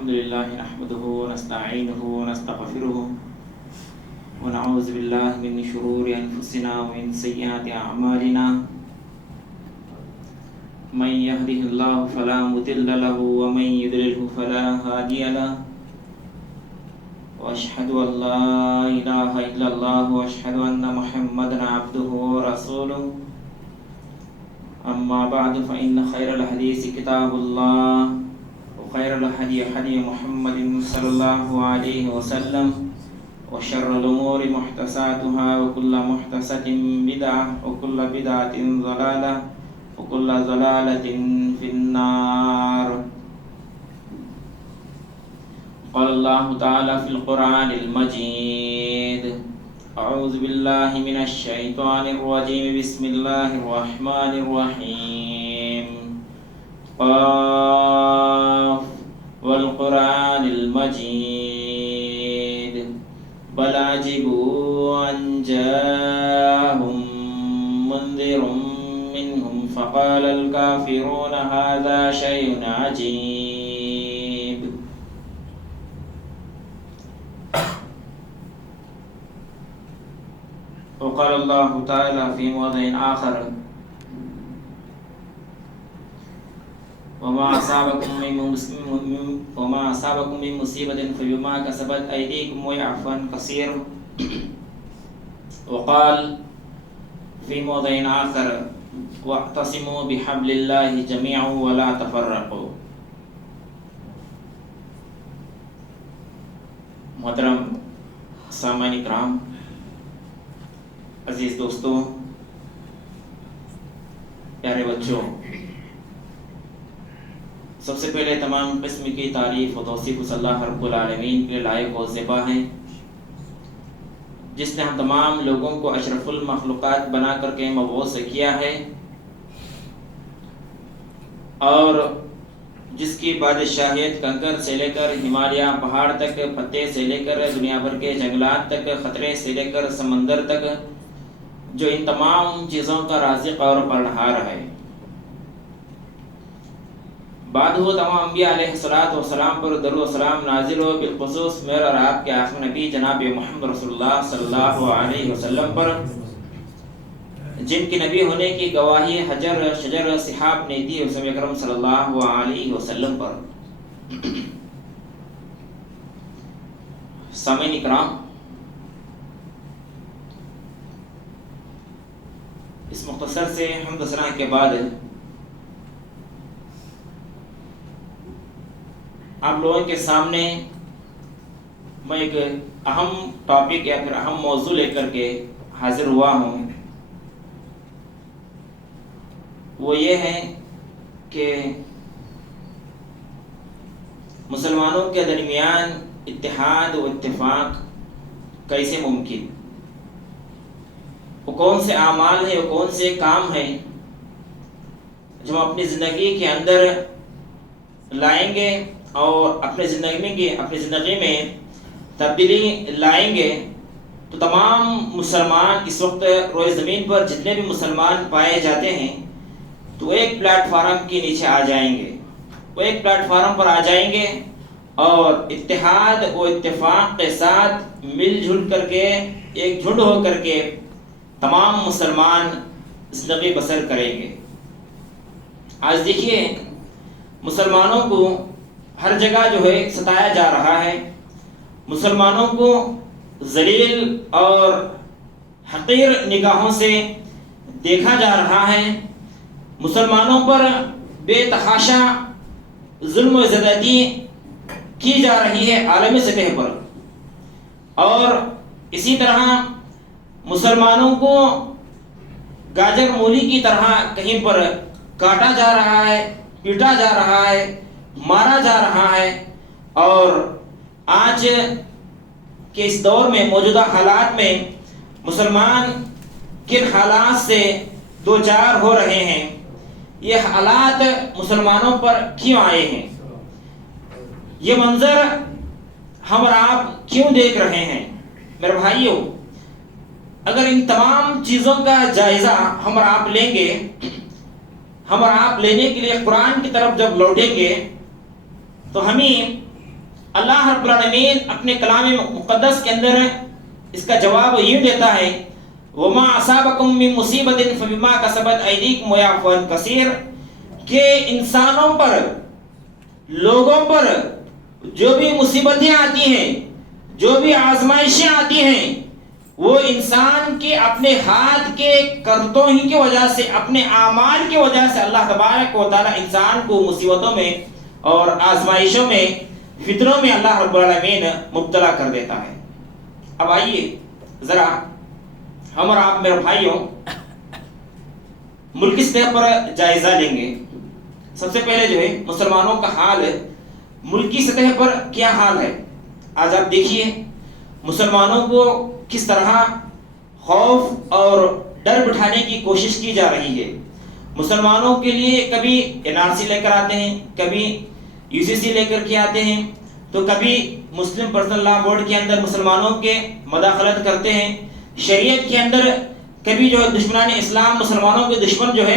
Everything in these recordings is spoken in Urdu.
الحمد لله نحمده ونستعينه ونستغفره ونعوذ بالله من شرور أنفسنا ومن سيئات أعمالنا من يهده الله فلا مضل له ومن يضلله فلا هادي له وأشهد أن لا إله إلا الله وأشهد أن محمدا عبده ورسوله أما بعد فإن خير الحديث كتاب الله وخير الهدي هدي محمد صلى الله عليه وسلم وشر الأمور محدثاتها وكل محدثة بدعة وكل بدعة ضلالة وكل ضلالة في النار. قال الله تعالى في القرآن المجيد: أعوذ بالله من الشيطان الرجيم بسم الله الرحمن الرحيم. قاف والقرآن المجيد بل عجبوا أن جاءهم منذر منهم فقال الكافرون هذا شيء عجيب. وقال الله تعالى في موضع آخر: وما أصابكم من مصيبة فبما كسبت أيديكم ويعفو عن كثير. وقال في موضع آخر: واعتصموا بحبل الله جميعا ولا تفرقوا. محترم سامعین اکرام، عزیز دوستوں، پیارے بچوں، سب سے پہلے تمام قسم کی تعریف و توصیف اس اللہ رب العالمین کے لائق و زیبا ہیں جس نے ہم تمام لوگوں کو اشرف المخلوقات بنا کر کے مبعوث کیا ہے، اور جس کی بادشاہیت کنکر سے لے کر ہمالیہ پہاڑ تک، پتے سے لے کر دنیا بھر کے جنگلات تک، خطرے سے لے کر سمندر تک، جو ان تمام چیزوں کا رازق اور پالنہار ہے. بعد وہ تمام انبیاء علیہ السلام پر درود و سلام نازل ہو، بالخصوص میرے اور آپ کے آخری نبی جناب محمد رسول اللہ صلی اللہ علیہ وسلم پر، جن کی نبی ہونے کی گواہی حجر شجر صحاب نے دی رسول اکرم صلی اللہ علیہ وسلم پر. سامعین اکرام، اس مختصر سے حمد و ثنا کے بعد آپ لوگوں کے سامنے میں ایک اہم ٹاپک یا پھر اہم موضوع لے کر کے حاضر ہوا ہوں. وہ یہ ہے کہ مسلمانوں کے درمیان اتحاد و اتفاق کیسے ممکن، وہ کون سے اعمال ہیں، وہ کون سے کام ہیں جو ہم اپنی زندگی کے اندر لائیں گے اور اپنی زندگی میں تبدیلی لائیں گے تو تمام مسلمان اس وقت روئے زمین پر جتنے بھی مسلمان پائے جاتے ہیں تو ایک پلیٹ فارم کے نیچے آ جائیں گے، وہ ایک پلیٹ فارم پر آ جائیں گے اور اتحاد و اتفاق کے ساتھ مل جل کر کے ایک جھنڈ ہو کر کے تمام مسلمان زندگی بسر کریں گے. آج دیکھیے مسلمانوں کو ہر جگہ جو ہے ستایا جا رہا ہے، مسلمانوں کو ذلیل اور حقیر نگاہوں سے دیکھا جا رہا ہے، مسلمانوں پر بے تحاشا ظلم و زیادتی کی جا رہی ہے عالمی سطح پر، اور اسی طرح مسلمانوں کو گاجر مولی کی طرح کہیں پر کاٹا جا رہا ہے، پیٹا جا رہا ہے، مارا جا رہا ہے. اور آج کے اس دور میں، موجودہ حالات میں مسلمان کن حالات سے دو چار ہو رہے ہیں، یہ حالات مسلمانوں پر کیوں آئے ہیں، یہ منظر ہم اور آپ کیوں دیکھ رہے ہیں؟ میرے بھائیوں، اگر ان تمام چیزوں کا جائزہ ہم اور آپ لیں گے، ہم اور آپ لینے کے لیے قرآن کی طرف جب لوٹیں گے تو ہمیں اللہ رب العالمین اپنے کلام مقدس کے اندر اس کا جواب یہ دیتا ہے وما اصابکم من مصیبت فبما کسبت ایدیکم ویعفو عن کثیر، کہ انسانوں پر، لوگوں پر جو بھی مصیبتیں آتی ہیں، جو بھی آزمائشیں آتی ہیں، وہ انسان کے اپنے ہاتھ کے کرتوں ہی کی وجہ سے، اپنے اعمال کی وجہ سے اللہ تبارک و تعالی انسان کو مصیبتوں میں اور آزمائشوں میں، فتنوں میں اللہ رب العالمین مبتلا کر دیتا ہے۔ اب آئیے ذرا ہم اور آپ میرے بھائیوں ملکی سطح پر جائزہ لیں گے۔ سب سے پہلے جو ہے مسلمانوں کا حال ہے، ملکی سطح پر کیا حال ہے۔ آج آپ دیکھیے مسلمانوں کو کس طرح خوف اور ڈر بٹھانے کی کوشش کی جا رہی ہے۔ مسلمانوں کے لیے کبھی NRC لے کر آتے ہیں، کبھی UCC لے کر کے آتے ہیں، تو کبھی مسلم پرسنل لا بورڈ کے اندر مسلمانوں کے مداخلت کرتے ہیں، شریعت کے اندر کبھی جو دشمنان اسلام، مسلمانوں کے دشمن جو ہے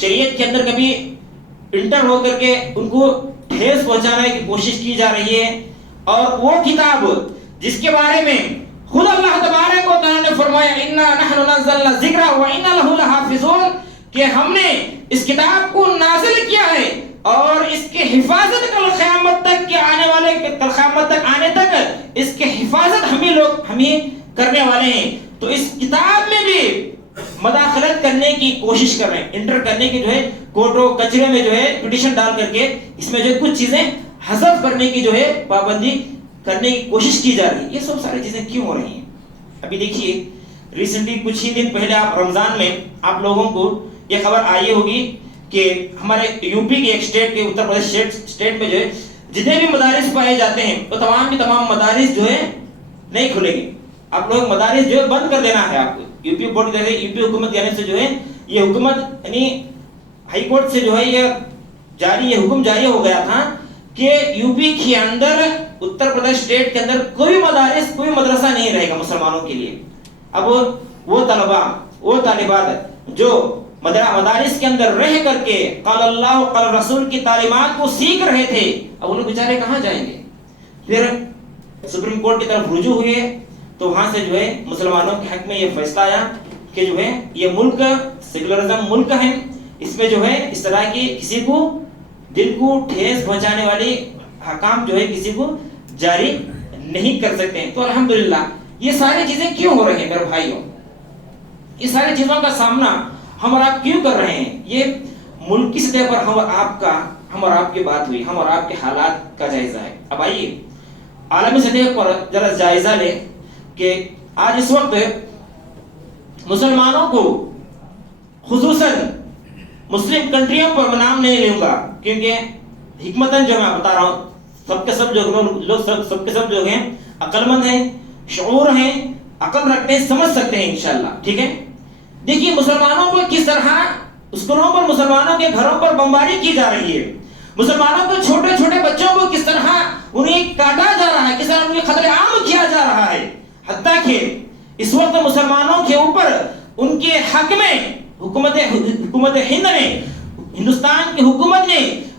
شریعت کے اندر کبھی انٹر ہو کر کے ان کو ٹھیس پہنچانے کی کوشش کی جا رہی ہے۔ اور وہ کتاب جس کے بارے میں خود اللہ تبارک و تعالی نے فرمایا انا نحن نزلنا الذکر وانا له لحافظون، کہ ہم نے اس کتاب کو نازل کیا ہے اور اس کے حفاظت کل قیامت تک کے آنے والے، کل قیامت تک آنے تک اس کے حفاظت ہمیں کرنے والے ہیں۔ تو اس کتاب میں بھی مداخلت کرنے کی کوشش کر رہے ہیں، انٹر کرنے کی جو ہے کوٹوں کچرے میں جو ہے پٹیشن ڈال کر کے اس میں جو کچھ چیزیں حذف کرنے کی جو ہے پابندی کرنے کی کوشش کی جا رہی ہے۔ یہ سب ساری چیزیں کیوں ہو رہی ہیں؟ ابھی دیکھیے ریسنٹلی کچھ ہی دن پہلے آپ رمضان میں آپ لوگوں کو یہ خبر آئی ہوگی کہ ہمارے یو پی کے ایک اسٹیٹ کے اتر پردیش اسٹیٹ میں جو ہے جتنے بھی مدارس پائے جاتے ہیں وہ تمام کے تمام مدارس جو ہے نہیں کھلیں گے۔ آپ لوگ مدارس جو ہے بند کر دینا ہے آپ کو۔ یو پی بورڈ کی یو پی حکومت کی جانب سے جو ہے یہ حکومت یعنی ہائی کورٹ سے جو ہے یہ حکم جاری ہو گیا تھا کہ یو پی کے اندر، اتر پردیش اسٹیٹ کے اندر کوئی مدارس، کوئی مدرسہ نہیں رہے گا مسلمانوں کے لیے۔ اب وہ طلباء، وہ طالبات جو مدارس کے اندر رہ کر کے قال اللہ قال رسول کی تعلیمات کو سیکھ رہے تھے، اب انہیں بیچارے کہاں جائیں گے؟ پھر سپریم کورٹ کی طرف رجوع ہوئے تو وہاں سے جو ہے مسلمانوں کے حق میں یہ فیصلہ آیا کہ جو ہے یہ ملک سیکولرزم ملک ہے، اس میں جو ہے اس طرح کی کسی کو دل کو ٹھیس پہنچانے والی حکام جو ہے کسی کو جاری نہیں کر سکتے ہیں۔ تو الحمدللہ یہ ساری چیزیں کیوں ہو رہی ہیں میرے بھائیوں؟ یہ ساری چیزوں کا سامنا ہم اور آپ کیوں کر رہے ہیں؟ یہ ملکی سطح پر ہم اور آپ کی بات ہوئی، ہم اور آپ کے حالات کا جائزہ ہے۔ اب آئیے عالمی سطح پر ذرا جائزہ لیں کہ آج اس وقت مسلمانوں کو، خصوصاً مسلم کنٹریوں پر میں نام نہیں لوں گا کیونکہ حکمتاً جو میں بتا رہا ہوں سب کے سب جو ہیں عقل مند ہیں، شعور ہیں، عقل رکھتے ہیں، سمجھ سکتے ہیں انشاءاللہ، ٹھیک ہے؟ دیکھیے مسلمانوں کو کس طرح اسکولوں پر، مسلمانوں کے گھروں پر بمباری کی جا رہی ہے، مسلمانوں کو چھوٹے چھوٹے بچوں کو کس طرح انہیں کاٹا جا رہا ہے، کس طرح انہیں قتل عام کیا جا رہا ہے، حتیٰ کہ اس وقت مسلمانوں کے اوپر ان کے حق میں حکومت ہند نے، ہندوستان کی حکومت نے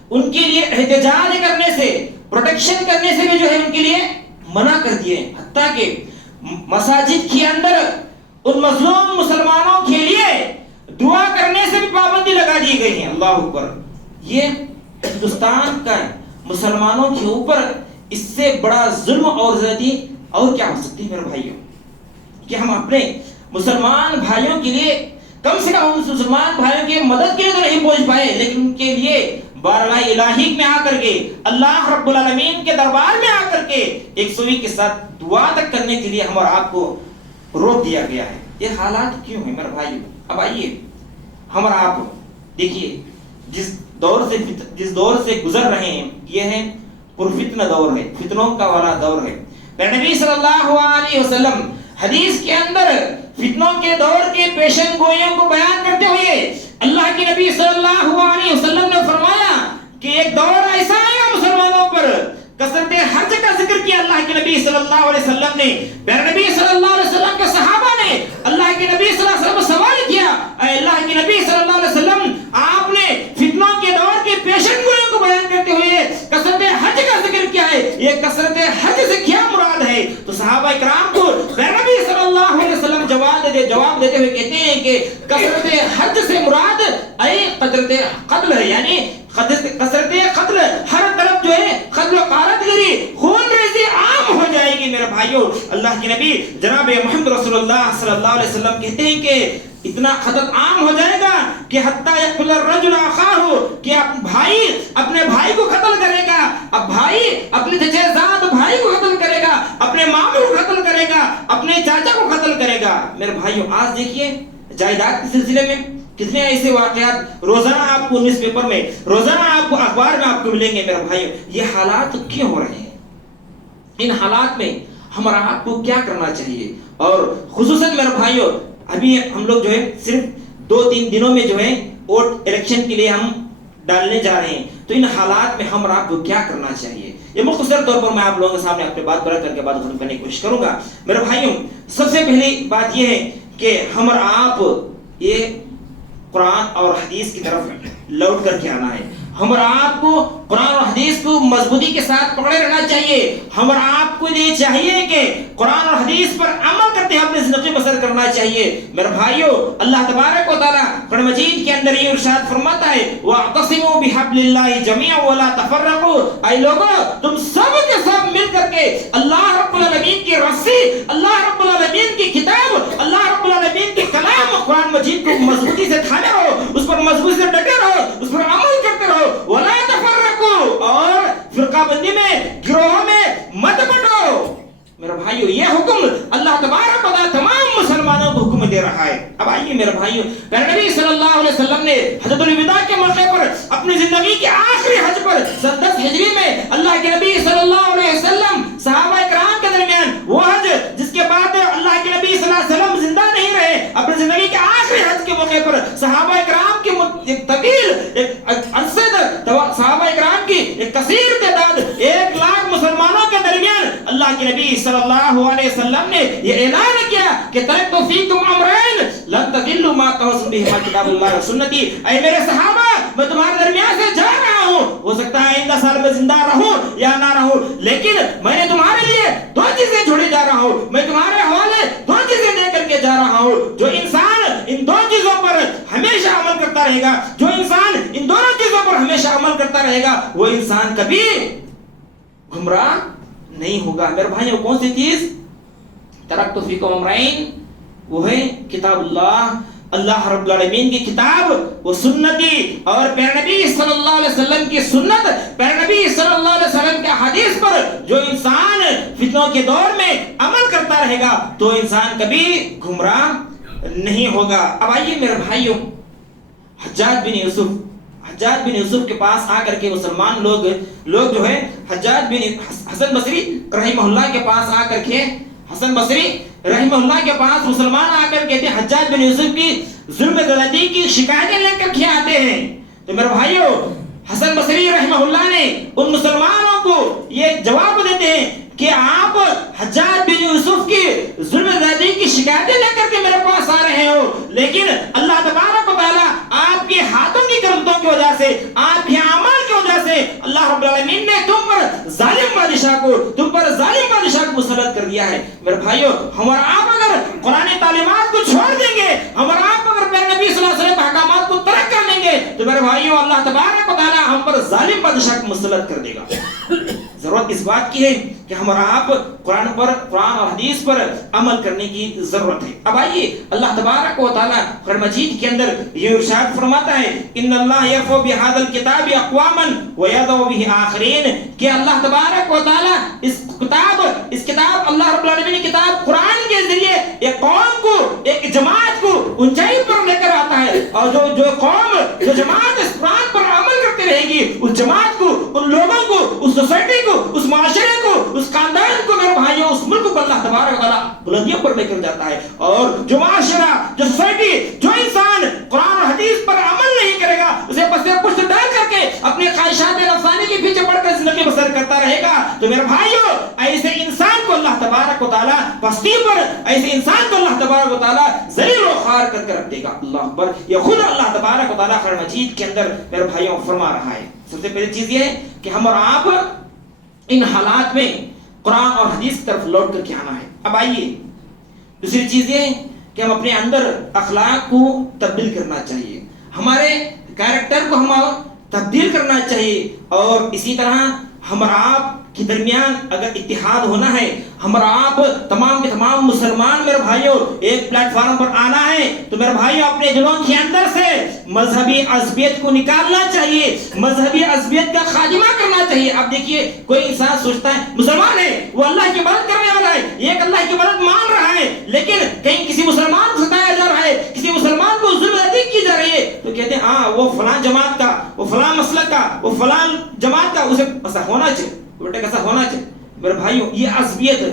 ان کے لیے احتجاج کرنے سے، پروٹیکشن کرنے سے بھی جو ہے ان کے لیے منع کر دیے، حتیٰ کہ مساجد کے اندر ان مظلوم مسلمانوں کے لیے دعا کرنے سے بھی پابندی لگا دی گئی ہے۔ اللہ اکبر! یہ ہندوستان کا مسلمانوں کے اوپر اس سے بڑا ظلم اور زیادتی اور کیا ہو سکتی ہے میرے بھائیوں؟ کہ ہم اپنے مسلمان بھائیوں کے لیے کم سے کم مسلمان بھائیوں کی مدد کے لیے تو نہیں پہنچ پائے، لیکن ان کے لیے بارگاہ الہی میں آ کر کے، اللہ رب العالمین کے دربار میں آ کر کے ایک سوئی کے ساتھ دعا تک کرنے کے لیے ہم اور آپ کو روک دیا گیا ہے۔ یہ حالات کیوں ہیں میرے بھائیوں؟ اب آئیے ہم اور آپ دیکھیے جس دور سے گزر رہے ہیں یہ ہے پرفتنہ دور ہے، فتنوں کا والا دور ہے۔ نبی صلی اللہ علیہ وسلم حدیث کے اندر فتنوں کے دور کے پیشن گوئیوں کو بیان کرتے ہوئے اللہ کے نبی صلی اللہ علیہ وسلم نے فرمایا کہ ایک دور ایسا آئے گا مسلمانوں پر، کثرت حج کا ذکر کیا اللہ کے نبی صلی اللہ علیہ وسلم نے۔ میرے نبی صلی اللہ علیہ وسلم کے صحابہ نے اللہ کے نبی صلی اللہ علیہ وسلم سوال کیا، اے اللہ کے نبی صلی اللہ علیہ وسلم آپ نے فتنوں کے دور کے پیشن گوئیوں کو بیان کرتے ہوئے کثرت حج کا ذکر کیا ہے، یہ کثرت حج سے کیا مراد ہے؟ تو صحابہ کرام کو نبی صلی اللہ علیہ وسلم جواب دیتے ہوئے کہتے ہیں کہ کثرت حج سے مراد قدرت قتل ہے، یعنی کثرت قتل، ہر طرف جو ہے قتل و غارت گری، خون ریزی عام ہو جائے گی میرے بھائیوں۔ اللہ کے نبی جناب محمد رسول اللہ صلی اللہ علیہ وسلم کہتے ہیں کہ اتنا قتل عام ہو جائے گا کہ حتی یقتل الرجل اخاہ، کہ بھائی اپنے بھائی کو قتل کرے گا، اب بھائی اپنے چچا زاد بھائی کو قتل کرے گا، اپنے ماموں کو قتل کرے گا، اپنے چاچا کو قتل کرے گا۔ میرے بھائیوں آج دیکھیے جائیداد کے سلسلے میں کتنے ایسے واقعات روزانہ آپ کو نیوز پیپر میں، روزانہ آپ کو اخبار میں آپ کو ملیں گے میرے بھائیوں۔ یہ حالات کیوں ہو رہے ہیں؟ ان حالات میں ہمارا آپ کو کیا کرنا چاہیے؟ اور خصوصاً میرے بھائیوں ابھی ہم لوگ جو ہے صرف 2-3 دنوں میں جو ہے ووٹ الیکشن کے لیے ہم ڈالنے جا رہے ہیں، تو ان حالات میں ہم آپ کو کیا کرنا چاہیے؟ یہ مختصر طور پر میں آپ لوگوں کے سامنے اپنے بات برا کر کے بات ختم کرنے کی کوشش کروں گا۔ میرے بھائیوں سب سے پہلی بات یہ ہے کہ ہم آپ یہ قرآن اور حدیث کی طرف لوٹ کر کے آنا ہے۔ ہم اور آپ کو قرآن اور حدیث کو مضبوطی کے ساتھ پکڑے رہنا چاہیے۔ ہم اور آپ کو یہ چاہیے کہ قرآن اور حدیث پر عمل کرتے ہوئے اپنی زندگی بسر کرنا چاہیے۔ میرے بھائیوں اللہ تبارک و تعالیٰ قرآن مجید کے اندر یہ ارشاد فرماتا ہے وَاعْتَصِمُوا بِحَبْلِ اللَّهِ جَمِيعًا وَلَا تَفَرَّقُوا، اے لوگوں تم سب کے سب مل کر کے اللہ رب العالمین کی رسی، اللہ رب العالمین کی کتاب، اللہ رب العالمین کی کلام قرآن مجید کو مضبوطی سے تھامے رہو، اس پر مضبوطی سے ڈٹے رہو، اس پر عمل کرتے رہو۔ وَلَا تَفَرَّقُوا، اور فرقہ بندی میں گروہوں میں مت بٹو۔ میرے بھائیو یہ حکم اللہ تبارک و تعالیٰ تمام مسلمانوں کو حکم دے رہا ہے۔ اب آئیے میرے بھائیو پیارے نبی صلی اللہ علیہ وسلم نے حجۃ الوداع کے موقع پر اپنی زندگی کے آخری حج پر 10 ہجری میں اللہ کے نبی صلی اللہ علیہ وسلم صحابہ کرام کے درمیان وہ حج جس کے بعد اللہ کے نبی صلی اللہ علیہ وسلم زندہ نہیں رہے، اپنی زندگی کے آخری حج کے موقع پر صحابہ کرام کی ایک طویل ایک عرصے تک صحابہ کرام کی ایک کثیر تعداد 1 لاکھ مسلمانوں کے درمیان اللہ کے نبی صلی اللہ علیہ وسلم نے یہ اعلان کیا کہ ترکت فیکم امرین لن تضلوا ما تواصوا بهما کتاب اللہ و سنتی، اے میرے صحابہ میں تمہارے درمیان سے جا رہا ہوں، ہو سکتا ہے آئندہ سال میں زندہ رہوں یا نہ رہوں، لیکن میں نے تمہارے لیے 2 چیزیں چھوڑے جا رہا ہوں، میں تمہارے حوالے 2 چیزیں دے کر کے جا رہا ہوں۔ جو انسان ان 2 چیزوں پر ہمیشہ عمل کرتا رہے گا، جو انسان ان دونوں چیزوں پر ہمیشہ عمل کرتا رہے گا، وہ انسان کبھی گمراہ نہیں ہوگا۔ میرے بھائیوں کون سی چیز؟ ترکت فیکم امرین، وہ ہے کتاب اللہ، اللہ رب العالمین کی کتاب وہ سنتی، اور پیارے نبی صلی اللہ علیہ وسلم کی سنت، پیارے نبی صلی اللہ علیہ وسلم کے حدیث پر جو انسان فتنوں کے دور میں عمل کرتا رہے گا تو انسان کبھی گمراہ نہیں ہوگا۔ اب آئیے میرے بھائیوں حجاج بن یوسف کے پاس آ کر کے مسلمان لوگ جو ہے حجاج بن حسن بصری رحمہ اللہ کے پاس آ کر کے حسن بصری رحمہ اللہ کے پاس مسلمان آ کر کہتے ہیں حجاج بن یوسف کی ظلم زیادتی کی شکایتیں لے کر کے آتے ہیں۔ تو میرے بھائیوں حسن بصری رحمہ اللہ نے ان مسلمانوں کو یہ جواب دیتے ہیں کہ آپ حجاج بن یوسف کی ظلم زیادتی کی شکایتیں لے کر کے میرے پاس آ رہے ہو، لیکن اللہ تبارک و تعالیٰ آپ کے ہاتھوں کی کرتوتوں کی وجہ سے، آپ کے اعمال کی وجہ سے اللہ رب العالمین نے تم پر ظالم بادشاہ کو مسلط کر دیا ہے۔ میرے بھائیوں ہم اور آپ اگر قرآن تعلیمات کو چھوڑ دیں گے، ہم اور آپ اگر پیارے نبی صلی اللہ علیہ وسلم کے احکامات کو ترک کر دیں گے تو میرے بھائیوں اللہ تبارک و تعالیٰ ہم پر ظالم بادشاہ کو مسلط کر دے گا۔ ضرورت اس بات کی ہے کہ ہم اور آپ قرآن اور حدیث پر عمل کرنے کی ضرورت ہے۔ اب آئیے اللہ تبارک و تعالیٰ قرآن مجید کے اندر یہ ارشاد فرماتا ہے ان اللہ یرفع بہذا الکتاب اقواما ویضع بہ آخرین، کہ اللہ تبارک و تعالیٰ اس کتاب اللہ رب العالمین کی کتاب قرآن کے ذریعے ایک قوم کو، ایک جماعت کو اونچائی پر لے کر آتا ہے، اور جو قوم جو جماعت اس قرآن پر عمل کرتی رہے گی اس جماعت کو، ان لوگوں کو، اس سوسائٹی کو، اس معاشرے کو، اس خاندان کو، میرے بھائیوں اس ملک کو اللہ تبارک و تعالیٰ بلندیوں پر لے کر جاتا ہے۔ اور جو معاشرہ، جو سوسائٹی، جو انسان قرآن اور حدیث پر عمل نہیں کرے گا، اسے پس پشت ڈال کر کے اپنے خواہشات نفسانی کے پیچھے پڑھ کر زندگی بسر کرتا رہے گا، تو میرے بھائیوں ایسے انسان کو اللہ تبارک و تعالیٰ پستی پر، ایسے انسان کو اللہ تبارک و تعالیٰ ذلیل و خوار کر کے رکھ دے گا۔ اللہ اکبر، یہ خود اللہ تبارک و تعالیٰ قرآن مجید کے اندر میرے بھائیوں فرما رہا ہے۔ سب سے پہلی چیز یہ ہے کہ ہم اور آپ ان حالات میں قرآن اور حدیث کی طرف لوٹ کر کے آنا ہے. اب آئیے دوسری چیز یہ کہ ہم اپنے اندر اخلاق کو تبدیل کرنا چاہیے، ہمارے کیریکٹر کو ہم تبدیل کرنا چاہیے، اور اسی طرح ہم اور آپ کے درمیان اگر اتحاد ہونا ہے، ہم اور آپ تمام کے تمام مسلمان میرے بھائیوں ایک پلیٹ فارم پر آنا ہے، تو میرے بھائیوں اپنے دلوں کے اندر سے مذہبی عصبیت کو نکالنا چاہیے، مذہبی عصبیت کا خاتمہ کرنا چاہیے. اب دیکھیے کوئی انسان سوچتا ہے مسلمان ہے، وہ اللہ کی مدد کرنے والا ہے، ایک اللہ کی مدد مان رہا ہے، لیکن کہیں کسی مسلمان کو ستایا جا رہا ہے، کسی مسلمان کو ظلم زیادتی کی جا رہی ہے، تو کہتے ہیں ہاں وہ فلاں جماعت کا، وہ فلاں مسلک کا، وہ فلاں جماعت کا، اسے ایسا ہونا چاہیے، بیٹا کیسا ہونا چاہیے. میرے بھائیوں یہ عصبیت،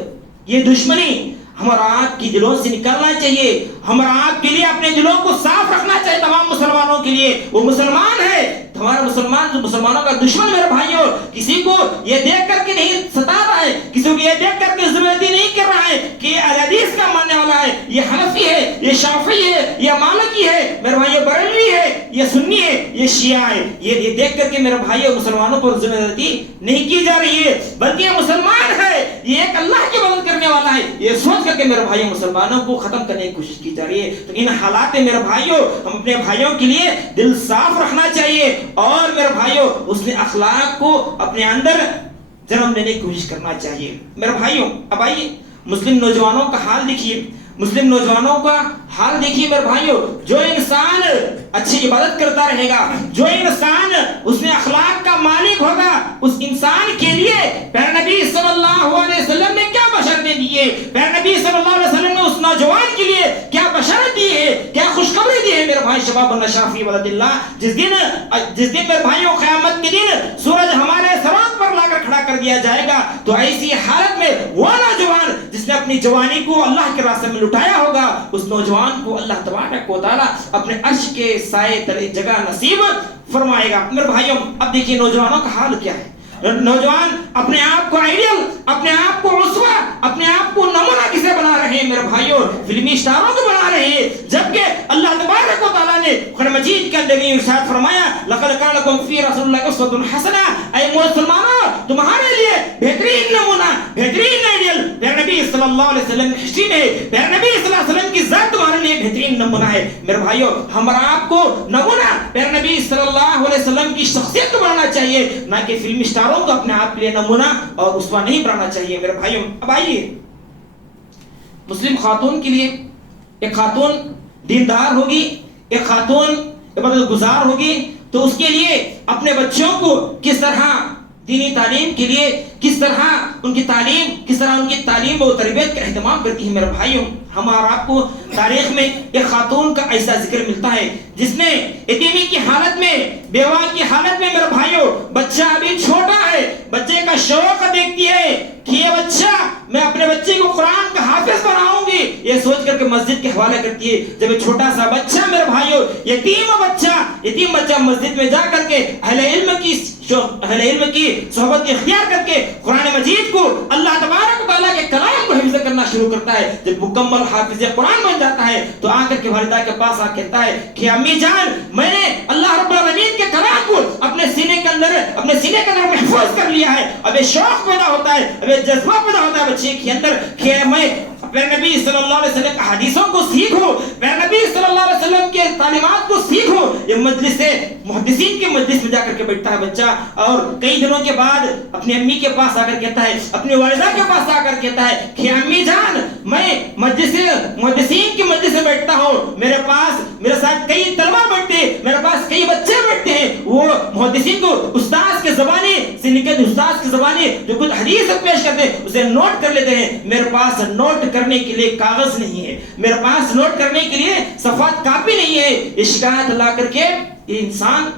یہ دشمنی ہمارا آپ کی دلوں سے نکالنا چاہیے. ہمارا آپ کے لیے اپنے دلوں کو صاف رکھنا چاہیے تمام مسلمانوں کے لیے. وہ مسلمان ہے، ہمارا مسلمانوں کا دشمن میرے بھائیوں کسی کو یہ دیکھ کر کے نہیں ستا رہا ہے، کسی کو یہ دیکھ کر کے ظلمتی نہیں کر رہا ہے کہ یہ اہل حدیث کا ماننے والا ہے، یہ حنفی ہے، یہ شافعی ہے، یہ مالکی ہے، میرے بھائیوں بریلوی ہے، یہ سنی ہے، یہ شیعہ ہے. یہ دیکھ کر کے میرے بھائیوں مسلمانوں پر ظلمتی نہیں کی جا رہی ہے، بلکہ یہ مسلمان ہے، یہ ایک اللہ کی مدد کرنے والا ہے، یہ سوچ کر کے میرے بھائیوں مسلمانوں کو ختم کرنے کی کوشش کی جا رہی ہے. تو ان حالات میں میرے بھائیوں ہم اپنے بھائیوں کے لیے دل صاف رکھنا چاہیے، اور میرے بھائیوں اس نے اخلاق کو اپنے اندر جنم لینے کی کوشش کرنا چاہیے. میرے بھائیوں اب آئیے مسلم نوجوانوں کا حال دیکھیے، مسلم نوجوانوں کا حال دیکھیے میرے بھائیوں. جو انسان اچھی عبادت کرتا رہے گا، جو انسان اس میں اخلاق کا مالک ہوگا، اس انسان کے لیے پیارے نبی صلی اللہ علیہ وسلم نے کیا بشارتیں دی ہے، پیارے نبی صلی اللہ علیہ وسلم نے اس نوجوان کے لیے کیا بشارت دی ہے، کیا خوشخبری دی ہے میرے بھائی. شباب النشا فی ولد اللہ، جس دن میرے بھائیوں قیامت کے دن سورج ہمارے سرات پر لا کر کھڑا کر دیا جائے گا، تو ایسی حالت میں وہ نوجوان جس نے اپنی جوانی کو اللہ کے راستے میں لٹایا ہوگا، اس نوجوان کو اللہ تبارک و تعالی اپنے عرش کے سائے تلے جگہ نصیب فرمائے گا. میرے بھائیوں اب دیکھیے نوجوانوں کا حال کیا ہے. نوجوان اپنے آپ کو آئیڈیل، اپنے آپ کو اسوہ، اپنے آپ کو نمونہ کسے بنا رہے ہیں میرے بھائیوں؟ فلمی اسٹاروں کو بنا رہے ہیں، جبکہ اللہ تبارک و تعالیٰ نے قرآن مجید کے اندر ارشاد فرمایا لقد کان لکم فی رسول اللہ اسوۃ حسنہ، اے مسلمانوں تمہارے لیے بہترین نمونہ، بہترین آئیڈیل پیارے نبی صلی اللہ علیہ وسلم کی ہسٹری میں، پیارے نبی صلی اللہ علیہ وسلم کی ذات تمہارے لیے بہترین نمونہ ہے. میرے بھائیوں ہمارا آپ کو نمونہ پیارے نبی صلی اللہ علیہ وسلم کی شخصیت کو بنانا چاہیے، نہ کہ فلمی اسٹاروں کو اپنے آپ کے لیے نمونہ اور اسوہ نہیں بنانا چاہیے. میرے بھائیوں اب آئیے مسلم خاتون کے لیے، ایک خاتون دیندار ہوگی، ایک خاتون عبادت گزار ہوگی، تو اس کے لیے اپنے بچوں کو کس طرح دینی تعلیم کے لیے کس طرح ان کی تعلیم و تربیت کا اہتمام کرتی ہے. میرے بھائیوں ہمارا آپ کو تاریخ میں ایک خاتون کا ایسا ذکر ملتا ہے جس نے یتیمی کی حالت میں، بیوہ کی حالت میں میرے بھائیوں بچہ ابھی چھوٹا ہے، بچے کا شوق دیکھتی ہے کہ یہ بچہ، میں اپنے بچے کو قرآن کا حافظ بناؤں گی، یہ سوچ کر کے مسجد کے حوالے کرتی ہے. جب یہ چھوٹا سا بچہ میرے بھائیوں یتیم بچہ مسجد میں جا کر کے اہل علم کی صحبت اختیار کر کے قرآن مجید کو، اللہ تبارک و تعالیٰ کے کلام کو حفظ کرنا شروع کرتا ہے، جب مکمل حافظ قرآن بن جاتا ہے تو آ کر کے والدہ کے پاس آ کہتا ہے کہ امی جان میں نے اللہ رب العالمین کے کلام کو اپنے سینے کے اندر محفوظ کر لیا ہے. اب یہ شوق پیدا ہوتا ہے، اب یہ جذبہ پیدا ہوتا ہے بچے کے اندر کہ میں پیارے نبی صلی اللہ علیہ وسلم کے حدیثوں کو سیکھوں، پیارے نبی صلی اللہ علیہ وسلم کے تعلیمات کو سیکھوں. یہ مجلس محدثین کے مجلس میں جا کر کے بیٹھتا ہے بچہ، اور کئی دنوں کے بعد اپنی امی کے پاس آ کر کہتا ہے، اپنی والدہ کے پاس آ کر کہتا ہے کہ امی جان میں محدثین کے مجلس میں بیٹھتا ہوں، میرے ساتھ کئی طلبہ بیٹھتے ہیں، میرے پاس کئی بچے بیٹھتے ہیں، وہ محدثین کو استاذ کے زبانی سے نکل استاذ کی زبانی جو کچھ حدیث پیش کرتے ہیں اسے نوٹ کر لیتے ہیں. میرے پاس نوٹ کرنے کے لیے کاغذ نہیں ہے، میرے پاس نوٹ کرنے کے لیے صفحات کاپی نہیں ہے. یہ شکایت لا کر کے یہ انسان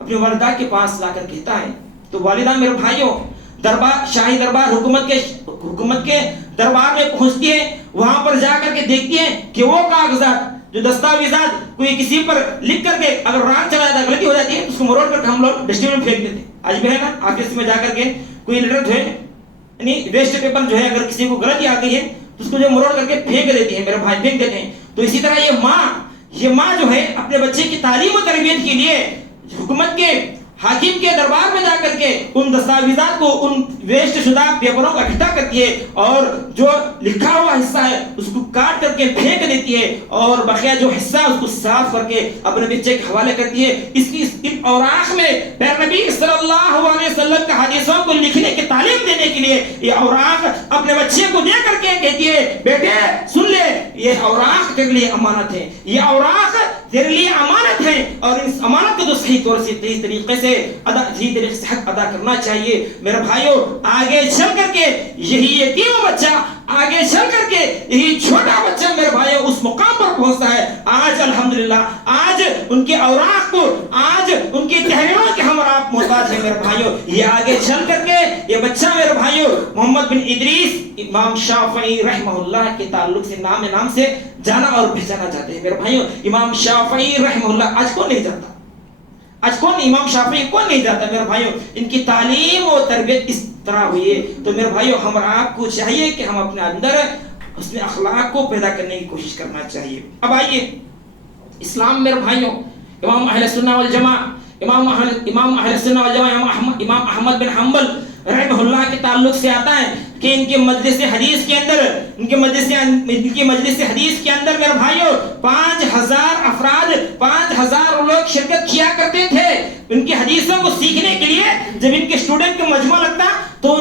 اپنی والدہ کے پاس لا کر کہتا ہے. تو والدہ میرے بھائیوں شاہی دربار حکومت کے دربار میں پہنچتی ہے، وہاں پر جا کر کے دیکھتی ہے کہ وہ کاغذات جو دستاویزات کوئی کسی پر لکھ کر کے اگر ران چلا جاتا ہے، غلطی ہو جاتی ہے، اس کو مروڑ کر کے ہم لوگ ڈسٹ بن میں پھینک دیتے ہیں. آج بھی ہے نا آفس میں جا کر کے کوئی لیٹر جو ہے یعنی ویسٹ پیپر جو ہے اگر کسی کو غلطی آ گئی ہے تو اس کو جو مروڑ کر کے پھینک دیتی ہے، میرے بھائی پھینک دیتے ہیں. تو اسی طرح یہ ماں جو ہے اپنے بچے کی تعلیم و تربیت کے لیے حکومت کے حاکم کے دربار میں جا کر کے ان دستاویزات کو، ان ویسٹ شدہ پیپروں کو اکٹھا کرتی ہے اور جو لکھا ہوا حصہ ہے اس کو کاٹ کر کے پھینک دیتی ہے اور بقیہ جو حصہ اس کو صاف کر کے اپنے بچے کے حوالے کرتی ہے. اس کی ان اوراق میں پیارے نبی صلی اللہ علیہ وسلم کے حدیثوں کو لکھنے کی تعلیم دینے کے لیے یہ اوراق اپنے بچے کو دے کر کے کہتی ہے بیٹے سن لے، یہ اوراق تیرے لیے امانت ہے، یہ اوراق تیرے لیے امانت ہے، اور اس امانت کو تو صحیح طور سے صحیح طریقے سے صحیح طریقے سے حق ادا کرنا چاہیے. میرے بھائیوں آگے چل کر کے یہی یتیم بچہ، آگے چل کر کے یہی چھوٹا بچہ میرے بھائیوں اس مقام پر پہنچتا ہے. آج الحمدللہ آج ان کے اوراق کو، آج ان کی تحریروں کے ہم اور آپ محتاج ہیں میرے بھائیوں. یہ آگے چل کر کے یہ بچہ میرے بھائیوں محمد بن ادریس امام شافعی رحمہ اللہ کے تعلق سے نام سے جانا اور پہچانا جاتے ہیں. میرے بھائیوں امام شافعی رحمہ اللہ آج کون نہیں جانتا؟ آج کون امام شافعی کون نہیں جاتا میرے بھائیوں؟ ان کی تعلیم اور تربیت اس طرح ہوئی ہے. تو میرے بھائیوں ہم اور آپ کو چاہیے کہ ہم اپنے اندر حسن اخلاق کو پیدا کرنے کی کوشش کرنا چاہیے. اب آئیے اسلام میرے بھائیوں امام اہل سنہ والجماع امام اہل سنہ والجماع امام احمد بن حنبل رحمہ اللہ کے تعلق سے آتا ہے کہ ان کے مجلس حدیث کے اندر مجلس حدیث کے اندر میرے بھائیوں 5000 افراد 5000 لوگ شرکت کیا کرتے تھے. ان کی حدیثوں کو سیکھنے کے لیے جب ان کے اسٹوڈنٹ کا مجمع لگتا تو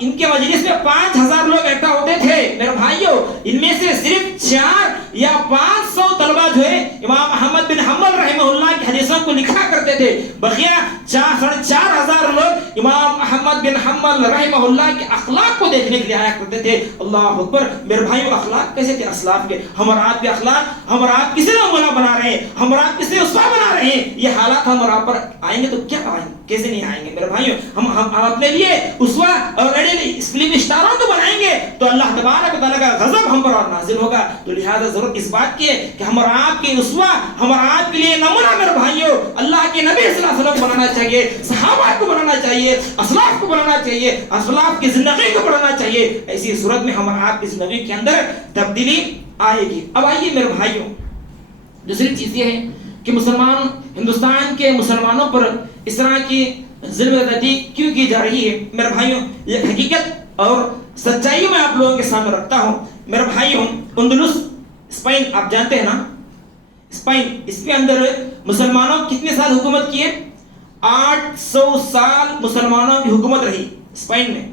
ان کے مجلس میں 5000 لوگ اکٹھا ہوتے تھے. میرے بھائیوں ان میں سے صرف 4 یا 500 طلبہ جو ہے امام احمد بن حنبل رحمہ اللہ کی حدیثوں کو لکھا کرتے تھے. بقیہ 4,500 لوگ امام احمد بن حنبل رحمہ اللہ کے اخلاق کو دیکھنے کے لیے آیا کرتے تھے. اللہ اکبر. میرے بھائیوں اخلاق کیسے تھے اسلاف کے؟ ہم اور آپ کے اخلاق، ہم اور آپ کسی نمونہ بنا رہے ہیں، ہم اور آپ کسی اسوہ بنا رہے ہیں. یہ حالات ہم اور آپ پر آئیں گے تو کیا آئیں گے؟ کیسے نہیں آئیں گے میرے بھائیوں؟ ہم اپنے لیے اسوہ اور فلم اسٹاروں کو بنائیں گے تو اللہ تبارک و تعالیٰ کا غضب ہم پر اور نازل ہوگا. تو لہذا ضرورت اس بات کی ہے کہ ہم اور آپ کی اسوہ، ہم اور آپ کے لیے نمونہ میرے بھائیوں اللہ کے نبی صلی اللہ علیہ وسلم بنانا چاہیے، صحابہ کو بنانا چاہیے، اسلاف کو بنانا چاہیے، اسلاف کی زندگی کو بنانا چاہیے. ایسی صورت میں ہم اور آپ کی زندگی کے اندر تبدیلی آئے گی. اب آئیے میرے بھائیوں دوسری چیز یہ ہے کہ ہندوستان کے مسلمانوں پر اس طرح کی ظلم زیادتی کیوں کی جا رہی ہے؟ میرے بھائیوں یہ حقیقت اور سچائی میں آپ لوگوں کے سامنے رکھتا ہوں. میرے بھائیوں اندلس اسپین آپ جانتے ہیں نا، اسپین اس کے اندر مسلمانوں کتنے سال حکومت کیے؟ 800 سال مسلمانوں کی حکومت رہی اسپین میں.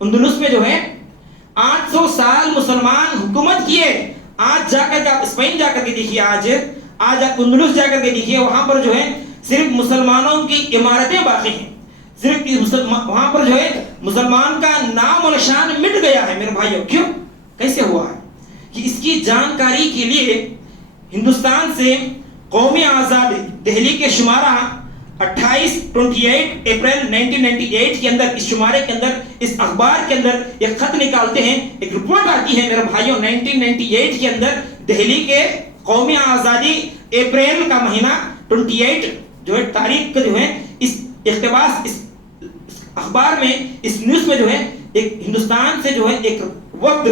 اندلس میں جو ہے 800 سال مسلمان حکومت کیے. آج جا کر کے آپ اسپین جا کر کے دیکھیے، آج آپ اندلس جا کر کے دیکھیے، وہاں پر جو ہے صرف مسلمانوں کی عمارتیں باقی ہیں. صرف وہاں پر جو ہے مسلمان کا نام و نشان مٹ گیا ہے. میرے بھائیوں کیوں؟ کیسے ہوا ہے؟ کہ اس کی جانکاری کے لیے ہندوستان سے قومی آزادی دہلی کے شمارہ 28 اپریل 1998 کے اندر، اس شمارے کے اندر، اس اخبار کے اندر ایک خط نکالتے ہیں، ایک رپورٹ آتی ہے میرے بھائیوں 1998 کے اندر دہلی کے قومی آزادی اپریل کا مہینہ 28 جو ہے تاریخ کا جو ہے اس اقتباس اس اخبار میں اس نیوز میں جو ہے ایک ہندوستان سے جو ہے ایک وفد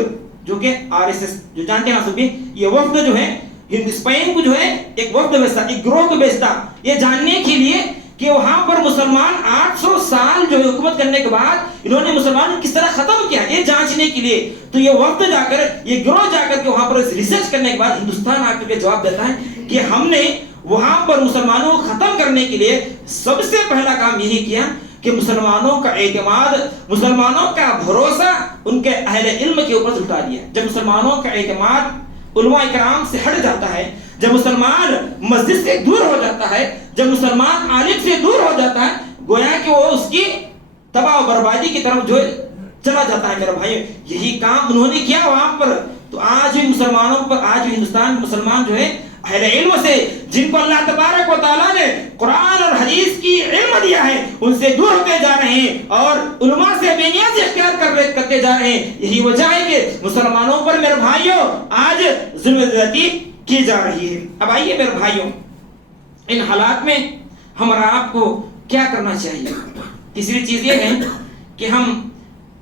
جو کہ RSS جو جانتے ہیں آپ سبھی، یہ وفد جو ہے اسپین کو جو ہے ایک وفد بھیجتا، ایک گروہ کو بھیجتا یہ جاننے کے لیے کہ وہاں پر مسلمان 800 سال جو حکومت کرنے کے بعد انہوں نے مسلمان کس طرح ختم کیا یہ جانچنے کے لیے. تو یہ وفد جا کر، یہ گروہ جا کر کے وہاں پر ریسرچ کرنے کے بعد ہندوستان آ کر کے جواب دیتا ہے کہ ہم نے وہاں پر مسلمانوں کو ختم کرنے کے لیے سب سے پہلا کام یہی کیا کہ مسلمانوں کا اعتماد، مسلمانوں کا بھروسہ ان کے اہل علم کے اوپر اٹھا دیا. جب مسلمانوں کا اعتماد علماء اکرام سے ہٹ جاتا ہے، جب مسلمان مسجد سے دور ہو جاتا ہے، جب مسلمان عالم سے دور ہو جاتا ہے، گویا کہ وہ اس کی تباہ و بربادی کی طرف جو چلا جاتا ہے. میرے بھائی یہی کام انہوں نے کیا وہاں پر. تو آج بھی مسلمانوں پر، آج بھی ہندوستان میں مسلمان جو ہے اہل علم سے، جن کو اللہ تبارک و تعالیٰ نے قرآن اور حدیث کی علم دیا ہے، ان سے دور ہوتے جا رہے ہیں اور علماء سے بے نیازی اختیار کرتے جا رہے ہیں. یہی وجہ ہے کہ مسلمانوں پر میرے بھائیوں آج ظلم زیادتی کی جا رہی ہے. اب آئیے میرے بھائیوں ان حالات میں ہم اور آپ کو کیا کرنا چاہیے؟ تیسری چیز یہ ہے کہ ہم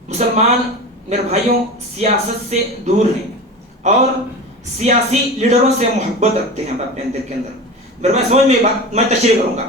مسلمان میرے بھائیوں سیاست سے دور ہیں اور سیاسی لیڈروں سے محبت رکھتے ہیں اپنے اندر کے اندر. میرے بھائی سمجھ میں بات میں تشریح کروں گا.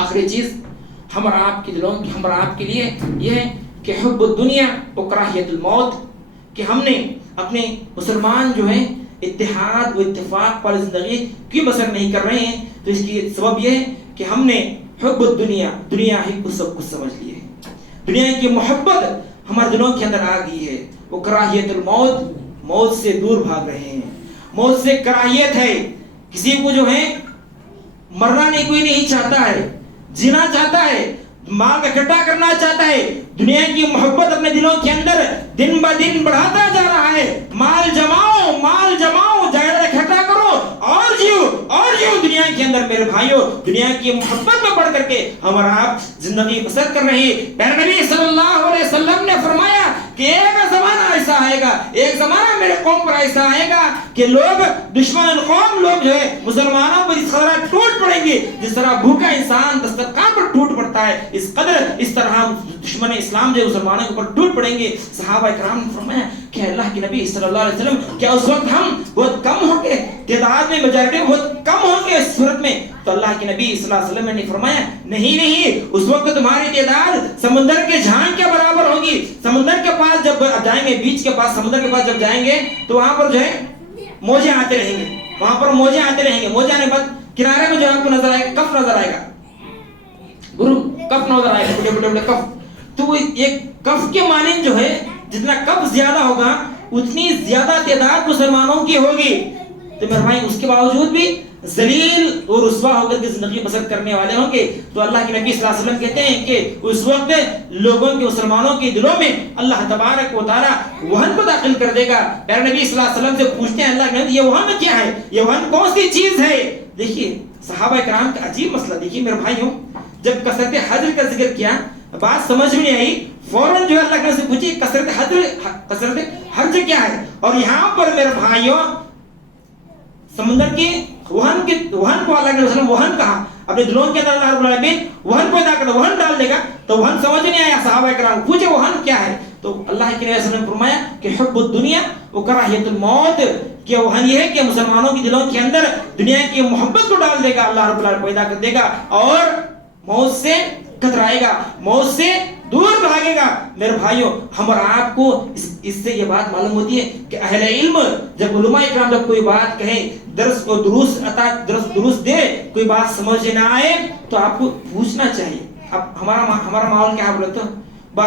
آخری چیز ہمارا آپ کے دلوں کی ہمارا آپ کے لیے یہ ہے کہ حب الدنیا و کراہیت الموت، کہ ہم نے اپنے مسلمان جو ہیں اتحاد و اتفاق پر زندگی کیوں بسر نہیں کر رہے ہیں؟ تو اس کی سبب یہ ہے کہ ہم نے حب الدنیا، دنیا ہی کو سب کچھ سمجھ لیے ہے، دنیا کی محبت ہمارے دلوں کے اندر آ گئی ہے، وہ کراہیت الموت، موت سے دور بھاگ رہے ہیں، موت سے کراہیت ہے، کسی کو جو ہے مرنا نہیں کوئی نہیں چاہتا ہے، جینا چاہتا ہے، مال اکٹھا کرنا چاہتا ہے، دنیا کی محبت اپنے دلوں کے اندر دن بہ دن بڑھاتا جا رہا ہے، مال جماؤ، مال جماؤ، جائیداد اکٹھا کرو اور جیو دنیا کے اندر۔ میرے بھائیوں، دنیا کی محبت میں بڑھ کر کے ہمارا آپ زندگی بسر کر رہے ہیں۔ پیارے نبی صلی اللہ علیہ وسلم نے فرمایا کہ ایک زمانہ ایسا آئے گا، ایک زمانہ میرے قوم پر ایسا آئے گا کہ لوگ دشمن قوم لوگ جو ہے مسلمانوں پر اس طرح ٹوٹ پڑیں گے جس طرح بھوکا انسان دسترخوان پر ٹوٹ پڑتا ہے، اس طرح دشمن اسلام جو مسلمانوں کے اوپر ٹوٹ پڑیں گے۔ صحابہ کرام نے فرمایا کہ اللہ کے نبی صلی اللہ علیہ وسلم کیا اس وقت ہم بہت کم ہوں گے، تعداد میں میجارٹی بہت کم ہوں گے اس صورت میں؟ تو اللہ کے نبی صلی اللہ علیہ وسلم نے فرمایا نہیں، اس وقت تمہاری تعداد سمندر کے جھانک کے برابر ہوگی۔ سمندر کے پاس جب جائیں گے، بیچ کے پاس، سمندر کے پاس جب جائیں گے تو وہاں پر جو ہے موجیں آتے رہیں گے، وہاں پر موجیں آتے رہیں گے، موجیں آنے کے بعد کنارے میں جو آپ کو نظر آئے گا کف نظر آئے گا، گرو کف نظر آئے گا، بڑے کف۔ تو ایک کف کے مانند جو ہے جتنا کف زیادہ ہوگا اتنی زیادہ تعداد مسلمانوں کی ہوگی۔ تو میرے بھائی اس کے باوجود بھی ذلیل اور رسوا ہو کر کے زندگی بسر کرنے والے ہوں گے۔ تو اللہ کے نبی صلی اللہ علیہ وسلم کہتے ہیں کہ اس وقت لوگوں کے، مسلمانوں کے دلوں میں اللہ تبارک و تعالی وہن کو داخل کر دے گا۔ پیارے نبی صلی اللہ علیہ وسلم سے پوچھتے ہیں اللہ کے نبی یہ وہن کیا ہے، یہ وہن کون سی چیز ہے؟ دیکھیے صحابہ کرام کا عجیب مسئلہ، دیکھیے میرے بھائیوں، جب کثرت حجر کا ذکر کیا بات سمجھ میں نہیں آئی، فوراً جو اللہ کے نبی سے پوچھی کثرت حج کیا ہے؟ اور یہاں پر میرے بھائیوں سمندر کی وہن کو اللہ کے وسلم وہن کہا، اپنے دلوں کے اندر اللہ رب العالمین وہن کو ادا کرتا، وہن ڈال دے گا، تو وہن سمجھ نہیں آیا۔ صحابہ کرام پوچھے وہن کیا ہے؟ تو اللہ کے نبی صلی اللہ علیہ وسلم نے فرمایا کہ حب الدنیا و کراہیت الموت، کہ وہن یہ ہے کہ مسلمانوں کے دلوں کے اندر دنیا کی محبت کو ڈال دے گا، اللہ رب العالمین پیدا کر دے گا اور موت سے کترائے گا، موت سے دور بھاگے گا۔ میرے بھائیوں ہم اور آپ کو اس سے یہ بات معلوم ہوتی ہے کہ اہل علم جب علماء اکرام جب کوئی بات کہیں، درس کو درست دے، کوئی بات سمجھ نہ آئے تو آپ کو پوچھنا چاہیے۔ اب ہمارا ماحول کیا ہے بولے تو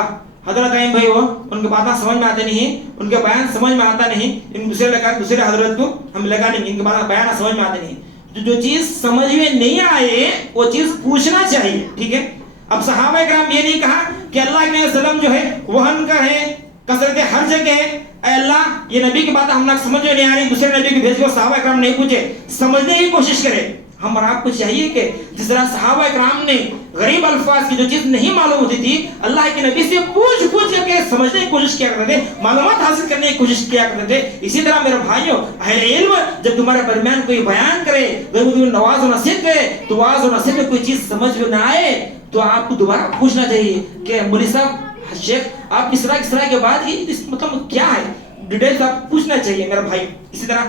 حضرت آئیم بھائی ہو، ان کے باتیں سمجھ میں آتے نہیں، ان کے بیان سمجھ میں آتا نہیں، ان دوسرے حضرت کو ہم لگا نہیں، ان کے بیان سمجھ میں آتے نہیں۔ جو چیز سمجھ میں نہیں آئے وہ چیز پوچھنا چاہیے، ٹھیک ہے؟ اب صحابہ کرام یہ نہیں کہا کہ اللہ کے وسلم جو ہے وہن کا ہے، کثرت ہر جگہ ہے، اے اللہ یہ نبی کی بات ہم نہ سمجھ میں نہیں آ رہی، دوسرے نبی کی بھیج کو صحابہ کرام نہیں پوچھے، سمجھنے کی کوشش کرے۔ ہم اور آپ کو چاہیے کہ جس طرح صحابہ کرام نے غریب الفاظ کی جو چیز نہیں معلوم ہوتی تھی اللہ کے نبی سے پوچھ کر کے سمجھنے کی کوشش کیا کرتے تھے، معلومات حاصل کرنے کی کوشش کیا کرتے تھے۔ اسی طرح میرے بھائیوں اہل علم جب تمہارے درمیان کوئی بیان کرے، نواز و نصیحت کرے، تو واز و نصیحت میں کوئی چیز سمجھ میں نہ آئے تو آپ کو دوبارہ پوچھنا چاہیے کہ مولوی صاحب، شیخ آپ کس طرح کے بعد یہ مطلب کیا ہے، ڈیٹیلز آپ پوچھنا چاہیے میرے بھائی۔ اسی طرح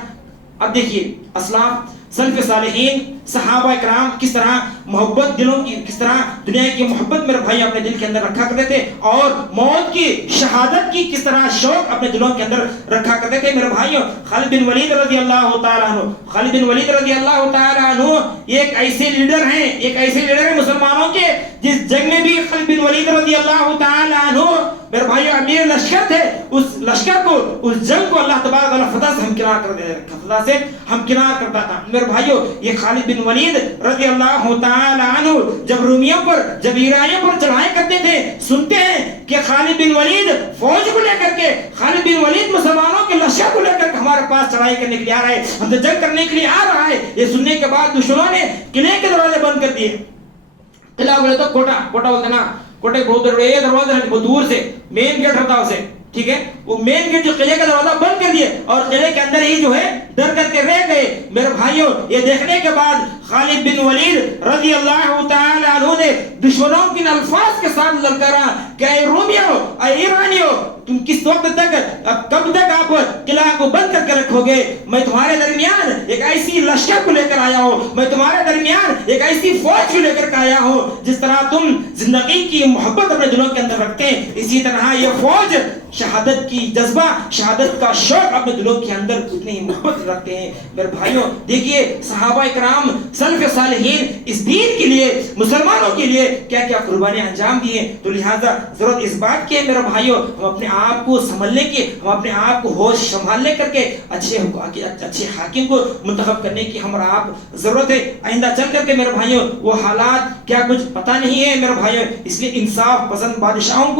اب دیکھیے اسلاف سلف صالحین صحابہ کرام کس طرح محبت دلوں کی، کس طرح دنیا کی محبت میرے بھائی اپنے دل کے اندر رکھا کرتے تھے اور موت کی شہادت کی کس طرح شوق اپنے دلوں کے اندر رکھا کرتے تھے۔ میرے بھائیوں خالد بن ولید رضی اللہ تعالیٰ عنہ، خالد بن ولید رضی اللہ تعالیٰ عنہ ایک ایسے لیڈر ہیں مسلمانوں کے جس جنگ میں بھی خالد بن ولید رضی اللہ تعالیٰ عنہ میرے بھائیوں امیر لشکر تھے، اس لشکر کو، اس جنگ کو اللہ تبارک و تعالیٰ فتح سے ہمکنار کرتا تھا۔ میرے بھائیوں یہ خالد بن ولید رضی اللہ تعالیٰ عنہ جب رومیوں پر، جب ایرانیوں پر چڑھائی کرتے تھے، سنتے ہیں کہ خالد بن ولید فوج کو لے کر کے، خالد بن ولید مسلمانوں کے لشکر کو لے کر کے ہمارے پاس چڑھائی کرنے کے لیے آ رہا ہے، ہم سے جنگ کرنے کے لیے آ رہا ہے۔ یہ سننے کے بعد دشمنوں نے قلعے کے دروازے بند کر دیے۔ قلعہ بولے تو کوٹا بولتے نا، کوٹے بہت دروازے بہت دور سے مین گیٹ ہوتا اسے، ٹھیک ہے، وہ مین گیٹ جو قلعے کا دروازہ بند کر دیے اور قلعے کے اندر ہی جو ہے ڈر کر کے رہ گئے۔ میرے بھائیوں یہ دیکھنے کے بعد خالد بن ولید رضی اللہ تعالی عنہ نے دشمنوں کے الفاظ کے ساتھ للکارا کہ اے رومیوں، اے ایرانیوں، تم کس وقت تک کب تک آپ قلعہ کو بند کر کے رکھو گے؟ میں تمہارے درمیان ایک ایسی لشکر کو لے کر آیا ہوں، میں تمہارے درمیان ایک ایسی فوج کو لے کر آیا ہوں، جس طرح تم زندگی کی محبت اپنے دلوں کے اندر رکھتے ہیں، اسی طرح یہ فوج شہادت کی جذبہ، شہادت کا شوق اپنے دلوں کے اندر اتنی ہی محبت رکھتے ہیں۔ میرے بھائیوں دیکھیے صحابہ کرام سلف صالحین اس دین کے لیے، مسلمانوں کے لیے کیا کیا قربانیاں انجام دیے۔ تو لہٰذا ضرورت اس بات کی ہے میرے بھائیوں، ہم اپنے آپ کو سنبھلنے کی، ہم اپنے آپ کو ہوش سنبھالنے کر کے اچھے حاکم کو منتخب کرنے کی ہم اور آپ ضرورت ہے۔ آئندہ چل کر کے میرے بھائیوں وہ حالات کیا کچھ پتہ نہیں ہے میرے بھائیوں، اس لیے انصاف پسند بادشاہوں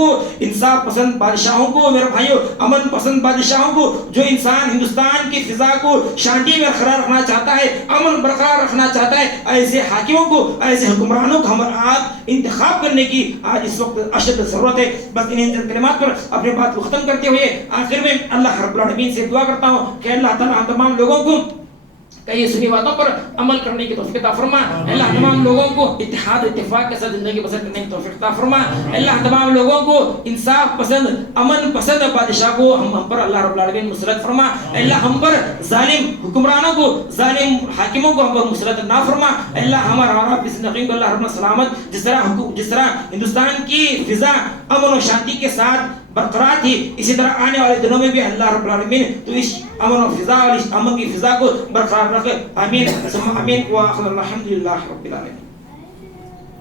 کو میرے بھائیوں، امن پسند بادشاہوں کو، جو انسان ہندوستان کی فضا کو شانتی میں برقرار رکھنا چاہتا ہے، امن برقرار رکھنا چاہتا ہے، ایسے حاکموں کو، ایسے حکمرانوں کو ہم اور آپ انتخاب کرنے کی آج اس وقت اشد ضرورت ہے۔ بس انہیں کلمات پر اپنے بات کو ختم کرتے ہوئے آخر میں اللہ رب العالمین سے دعا کرتا ہوں کہ اللہ تعالیٰ ہم تمام لوگوں کو کئی سنی باتوں پر عمل کرنے کی توفیق عطا فرما۔ اللہ تمام لوگوں کو اتحاد اتفاق کے ساتھ زندگی بسر کرنے کی توفیق عطا فرما۔ اللہ تمام لوگوں کو انصاف پسند، امن پسند بادشاہ کو ہم پر اللہ رب العالمین مسلط فرما۔ اللہ ہم پر ظالم حکمرانوں کو، ظالم حاکموں کو ہم پر مسلط نہ فرما۔ اللہ ہمارا اور آپ کی زندگی کو اللہ رب سلامت، جس طرح ہندوستان کی فضا امن و شانتی کے ساتھ برقرار تھی، اسی طرح آنے والے دنوں میں بھی اللہ رب العالمین تو اس امن و فضا اور اس امن کی فضا کو برقرار رکھے۔ آمین ثم آمین وآخر الحمد للہ رب العالمین۔